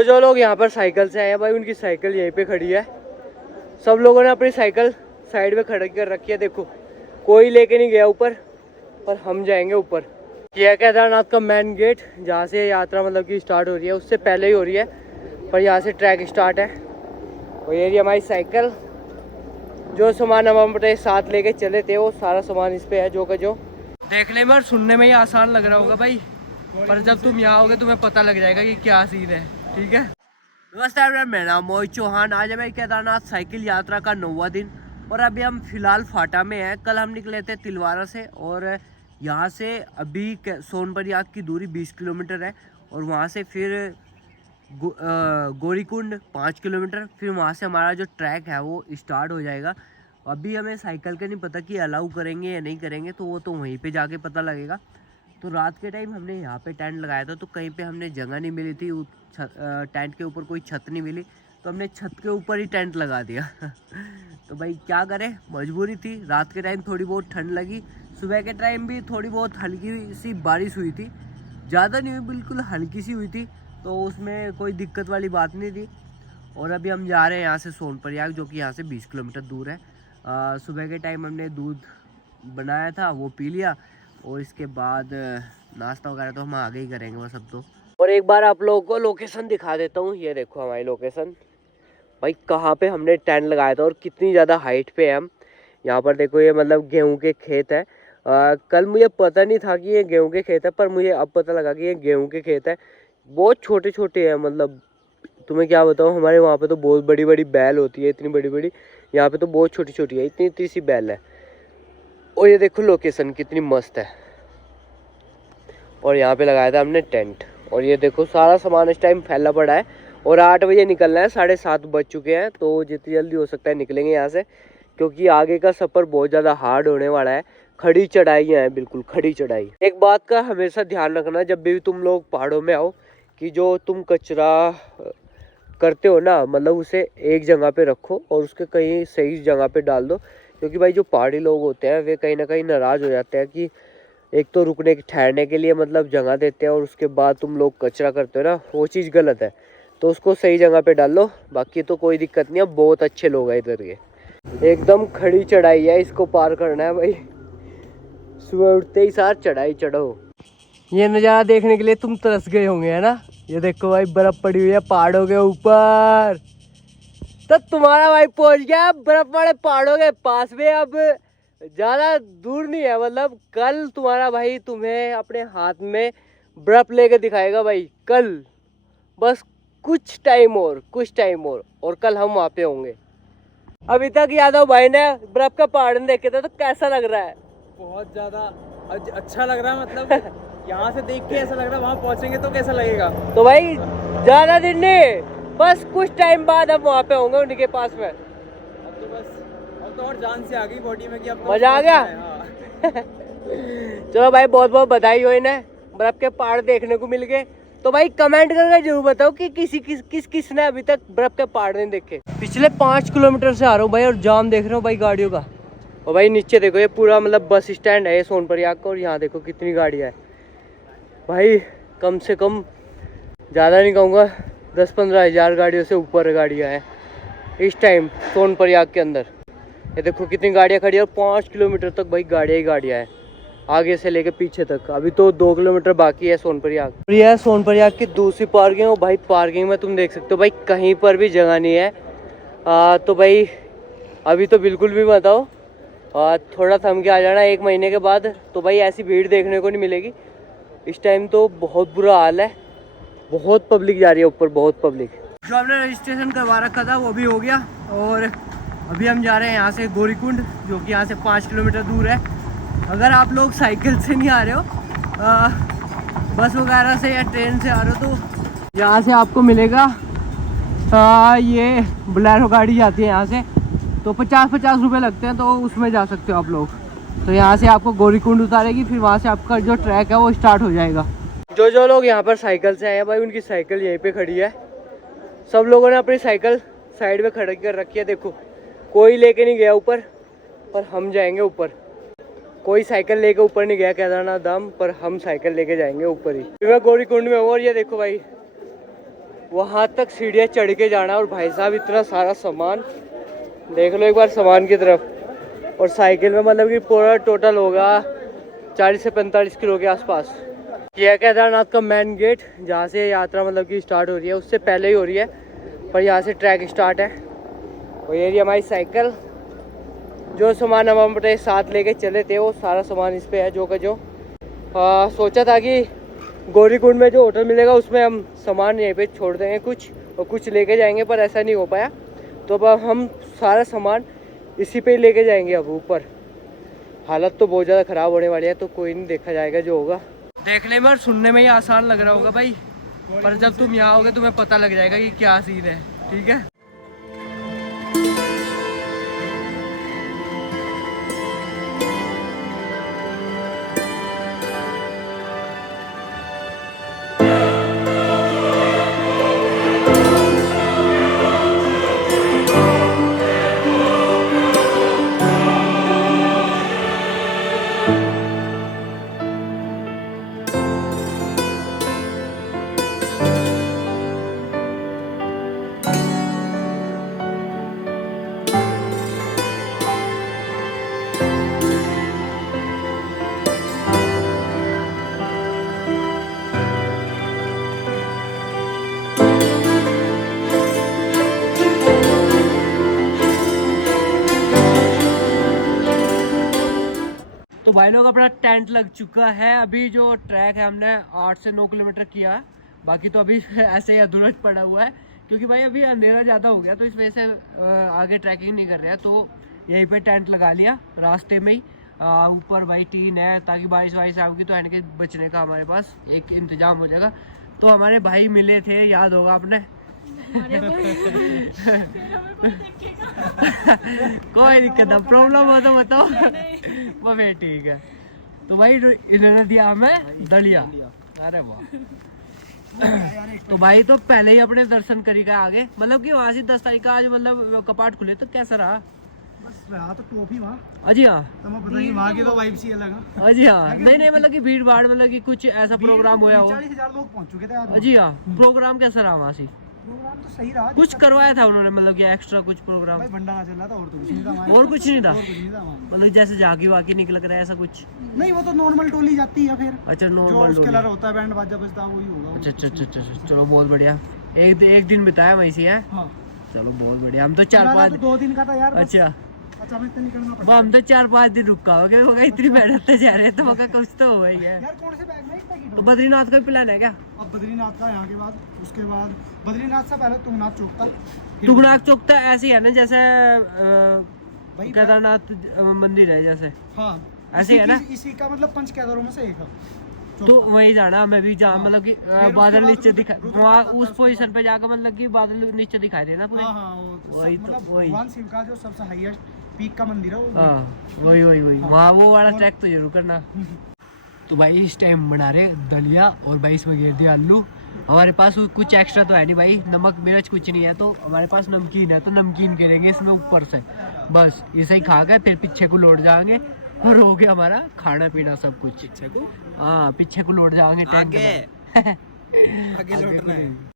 जो लोग यहाँ पर साइकिल से आए हैं भाई, उनकी साइकिल यहीं पे खड़ी है। सब लोगों ने अपनी साइकिल साइड में खड़ी कर रखी है। देखो कोई लेके नहीं गया ऊपर, पर हम जाएंगे ऊपर। यह है केदारनाथ का मेन गेट, जहाँ से यात्रा मतलब कि स्टार्ट हो रही है। उससे पहले ही हो रही है, पर यहाँ से ट्रैक स्टार्ट है। और ये रही हमारी साइकिल। जो सामान हम अपने साथ लेके चले थे वो सारा सामान इस पे है। जो का जो देखने में और सुनने में ही आसान लग रहा होगा भाई, पर जब तुम यहाँ आओगे तुम्हें पता लग जाएगा कि क्या सीन है। ठीक है, नमस्कार, मेरा नाम मोहित चौहान। आज है केदारनाथ साइकिल यात्रा का 9वां दिन और अभी हम फिलहाल फाटा में हैं। कल हम निकले थे तिलवारा से और यहाँ से अभी सोनप्रयाग की दूरी 20 किलोमीटर है और वहाँ से फिर गौरीकुंड 5 किलोमीटर। फिर वहाँ से हमारा जो ट्रैक है वो स्टार्ट हो जाएगा। अभी हमें साइकिल का नहीं पता कि अलाउ करेंगे या नहीं करेंगे, तो वो तो वहीं पे जाके पता लगेगा। तो रात के टाइम हमने यहाँ पे टेंट लगाया था, तो कहीं पे हमने जगह नहीं मिली थी, टेंट के ऊपर कोई छत नहीं मिली, तो हमने छत के ऊपर ही टेंट लगा दिया। तो भाई क्या करें, मजबूरी थी। रात के टाइम थोड़ी बहुत ठंड लगी, सुबह के टाइम भी थोड़ी बहुत हल्की सी बारिश हुई थी, ज़्यादा नहीं हुई, बिल्कुल हल्की सी हुई थी, तो उसमें कोई दिक्कत वाली बात नहीं थी। और अभी हम जा रहे हैं यहाँ से सोनप्रयाग, जो कि यहाँ से 20 किलोमीटर दूर है। सुबह के टाइम हमने दूध बनाया था, वो पी लिया, और इसके बाद नाश्ता वगैरह तो हम आगे ही करेंगे वो सब तो। और एक बार आप लोगों को लोकेशन दिखा देता हूँ। ये देखो हमारी लोकेशन भाई, कहाँ पे हमने टेंट लगाया था और कितनी ज़्यादा हाइट पे है हम। यहाँ पर देखो, ये मतलब गेहूं के खेत है। कल मुझे पता नहीं था कि ये गेहूं के खेत है, पर मुझे अब पता लगा कि ये गेहूं के खेत है। बहुत छोटे छोटे हैं, मतलब तुम्हें क्या बताऊँ, हमारे वहाँ पे तो बहुत बड़ी बड़ी बैल होती है, इतनी बड़ी बड़ी। यहाँ पे तो बहुत छोटी छोटी है, इतनी इतनी सी बैल है। और ये देखो लोकेशन कितनी मस्त है। और यहाँ पे लगाया था हमने टेंट। और ये देखो सारा सामान इस टाइम फैला पड़ा है। और 8 बजे निकलना है, 7:30 बज चुके हैं, तो जितनी जल्दी हो सकता है निकलेंगे यहाँ से, क्योंकि आगे का सफ़र बहुत ज़्यादा हार्ड होने वाला है। खड़ी चढ़ाइयाँ हैं, बिल्कुल खड़ी चढ़ाई। एक बात का हमेशा ध्यान रखना जब भी तुम लोग पहाड़ों में आओ, कि जो तुम कचरा करते हो ना, मतलब उसे एक जगह पे रखो और उसके कहीं सही जगह पे डाल दो। क्योंकि भाई जो पहाड़ी लोग होते हैं वे कहीं ना कहीं नाराज़ हो जाते हैं कि एक तो रुकने ठहरने के लिए मतलब जगह देते हैं, और उसके बाद तुम लोग कचरा करते हो ना, वो चीज़ गलत है। तो उसको सही जगह पे डाल लो, बाकी तो कोई दिक्कत नहीं है। बहुत अच्छे लोग हैं इधर के। एकदम खड़ी चढ़ाई है, इसको पार करना है भाई। सुबह उठते ही साथ चढ़ाई चढ़ो। ये नज़ारा देखने के लिए तुम तरस गए होंगे, है ना। ये देखो भाई, बर्फ पड़ी हुई है पहाड़ों के ऊपर। तो तुम्हारा भाई पहुंच गया बर्फ वाले पहाड़ों के पास में। अब ज़्यादा दूर नहीं है, मतलब कल तुम्हारा भाई तुम्हें अपने हाथ में बर्फ लेके दिखाएगा भाई। कल बस कुछ टाइम और कल हम वहाँ पे होंगे। अभी तक यादव भाई ने बर्फ का पहाड़ नहीं देखे थे, तो कैसा लग रहा है? बहुत ज़्यादा अच्छा लग रहा है, मतलब यहाँ से देख के ऐसा लग रहा है वहाँ पहुँचेंगे तो कैसा लगेगा। तो भाई ज़्यादा दिन नहीं, बस कुछ टाइम बाद हम वहाँ पे होंगे उन्हीं के पास में। अब तो और जान से आ गई बॉडी में कि अब तो मजा आ गया। हाँ। चलो भाई, बहुत बहुत बधाई हो इन्हें, बर्फ के पहाड़ देखने को मिल गए। तो भाई कमेंट करके जरूर बताओ कि किसने अभी तक बर्फ के पहाड़ नहीं देखे। पिछले 5 किलोमीटर से आ रहा हूँ भाई, और जाम देख रहा हूँ भाई गाड़ियों का। और भाई नीचे देखो, ये पूरा मतलब बस स्टैंड है ये सोनप्रयाग का, और यहाँ देखो कितनी गाड़ियाँ है भाई। कम से कम ज़्यादा नहीं कहूँगा, 10-15 हज़ार गाड़ियों से ऊपर गाड़ियाँ हैं इस टाइम सोनप्रयाग के अंदर। ये देखो कितनी गाड़ियाँ खड़ी है, और 5 किलोमीटर तक भाई गाड़ियाँ ही गाड़ियाँ हैं, आगे से लेके पीछे तक। अभी तो 2 किलोमीटर बाकी है सोनप्रयाग। यह है सोनप्रयाग की दूसरी पार्किंग। और भाई पार्किंग में तुम देख सकते हो भाई, कहीं पर भी जगह नहीं है। तो भाई अभी तो बिल्कुल भी मत आओ, थोड़ा थम के आ जाना 1 महीने के बाद। तो भाई ऐसी भीड़ देखने को नहीं मिलेगी इस टाइम, तो बहुत बुरा हाल है। बहुत पब्लिक जा रही है ऊपर, बहुत पब्लिक। जो हमने रजिस्ट्रेशन करवा रखा था वो भी हो गया, और अभी हम जा रहे हैं यहाँ से गौरीकुंड, जो कि यहाँ से 5 किलोमीटर दूर है। अगर आप लोग साइकिल से नहीं आ रहे हो, बस वगैरह से या ट्रेन से आ रहे हो, तो यहाँ से आपको मिलेगा ये बोलेरो गाड़ी जाती है यहाँ से, तो 50-50 रुपये लगते हैं, तो उसमें जा सकते हो आप लोग। तो यहाँ से आपको गौरीकुंड उतारेगी, फिर वहाँ से आपका जो ट्रैक है वो स्टार्ट हो जाएगा। जो लोग यहाँ पर साइकिल से आए हैं भाई, उनकी साइकिल यहीं पे खड़ी है। सब लोगों ने अपनी साइकिल साइड में खड़ी कर रखी है। देखो कोई लेके नहीं गया ऊपर, पर हम जाएंगे ऊपर। कोई साइकिल लेके ऊपर नहीं गया केदारनाथ धाम, पर हम साइकिल लेके जाएंगे ऊपर ही। मैं गौरीकुंड में हूँ, और ये देखो भाई वहाँ तक सीढ़ियाँ चढ़ के जाना। और भाई साहब इतना सारा सामान देख लो एक बार सामान की तरफ। और साइकिल में मतलब कि पूरा टोटल होगा 40 से 45 किलो के आसपास। यह है केदारनाथ का मेन गेट, जहाँ से यात्रा मतलब कि स्टार्ट हो रही है। उससे पहले ही हो रही है, पर यहाँ से ट्रैक स्टार्ट है। और ये रही हमारी साइकिल। जो सामान हम अपने साथ लेके चले थे वो सारा सामान इस पे है जो का जो। सोचा था कि गौरीकुंड में जो होटल मिलेगा उसमें हम सामान यहीं पे छोड़ देंगे कुछ और कुछ लेके जाएंगे, पर ऐसा नहीं हो पाया। तो अब हम सारा सामान इसी पे ही लेके जाएंगे अब ऊपर। हालत तो बहुत ज़्यादा ख़राब होने वाली है, तो कोई नहीं, देखा जाएगा जो होगा। देखने में और सुनने में ही आसान लग रहा होगा भाई, पर जब तुम यहाँ आओगे तुम्हें पता लग जाएगा कि क्या सीन है। ठीक है। तो भाई लोग अपना टेंट लग चुका है। अभी जो ट्रैक है हमने 8 से 9 किलोमीटर किया, बाकी तो अभी ऐसे ही अधूरा पड़ा हुआ है, क्योंकि भाई अभी अंधेरा ज़्यादा हो गया, तो इस वजह से आगे ट्रैकिंग नहीं कर रहे हैं। तो यहीं पे टेंट लगा लिया रास्ते में ही। ऊपर भाई टीन है, ताकि बारिश वारिश आएगी तो के बचने का हमारे पास एक इंतजाम हो जाएगा। तो हमारे भाई मिले थे, याद होगा आपने। कोई दिक्कत नहीं, प्रॉब्लम हो तो बताओ। वो फिर ठीक है। तो भाई इन्होंने दिया हमें दलिया। अरे वाह। तो भाई तो पहले ही अपने दर्शन करी का आगे, मतलब कि वहाँ से 10 तारीख का आज मतलब कपाट खुले, तो कैसा रहा? बस रहा तो टॉप ही वहाँ। अजी हाँ, तो मैं बताइए वहाँ की तो वाइब सी अलग है। अजी हाँ, नहीं मतलब कि भीड़ भाड़, मतलब कि कुछ ऐसा प्रोग्राम होया हो। 40,000 लोग पहुँच चुके थे आज। अजी हाँ, प्रोग्राम कैसा रहा वहाँ से? प्रोग्राम तो सही रहा। कुछ करवाया था उन्होंने, मतलब कि एक्स्ट्रा कुछ प्रोग्राम? भाई भंडारा चल रहा था और तो कुछ नहीं था हमारे। और कुछ नहीं था? और कुछ नहीं था वहाँ। मतलब जैसे झांकी वाकी निकल कर ऐसा कुछ नहीं, वो तो नॉर्मल टोली जाती है फिर। अच्छा, जो नॉर्मल उसके अलावा होता है बैंड बाजा बजता वही होगा। अच्छा, चलो बहुत बढ़िया। एक दिन बिताया वहीं से है। हाँ चलो बहुत बढ़िया। हम तो तो 4-5 2 दिन का था यार। अच्छा, अचानक से निकलना वो पड़ा। हम तो 4-5 दिन रुका हो गया, होगा इतनी मेहनत से जा रहे हैं, तो मगर कुछ तो होगा ही है। यार कौन से बैग में इतना किलो? तो बद्रीनाथ का भी प्लान है क्या? अब बद्रीनाथ का यहाँ के बाद, उसके बाद बद्रीनाथ से पहले तुंगनाथ चौक था। तुंगनाथ चौक तो ऐसे ही है ना जैसे भाई केदारनाथ मंदिर है जैसे, हाँ ऐसे ही है ना? इसी का मतलब 5 केदारों में से एक है। तो वही जाना हमें भी, जहाँ मतलब कि उसके बादल बाद नीचे दिखा, वहाँ उस पोजीशन पे जाकर मतलब कि बादल नीचे दिखाई देना पूरे। हाँ हाँ, वो वही सब तो, मतलब वही। भगवान शिव का जो सबसे हाईएस्ट पीक का मंदिर है वो। हाँ वही वहाँ वो वाला ट्रैक तो जरूर करना। तो भाई इस टाइम बना रहे दलिया, और भाई इसमें गिर दिया आलू। हमारे पास कुछ एक्स्ट्रा तो है नहीं भाई, नमक मिर्च कुछ नहीं है, तो हमारे पास नमकीन है, तो नमकीन करेंगे इसमें ऊपर से। बस इसे ही खा गए, फिर पीछे को लौट जाएंगे और हो गया हमारा खाना पीना सब कुछ। हाँ, पीछे को लौट जाएंगे, आगे लौटना है।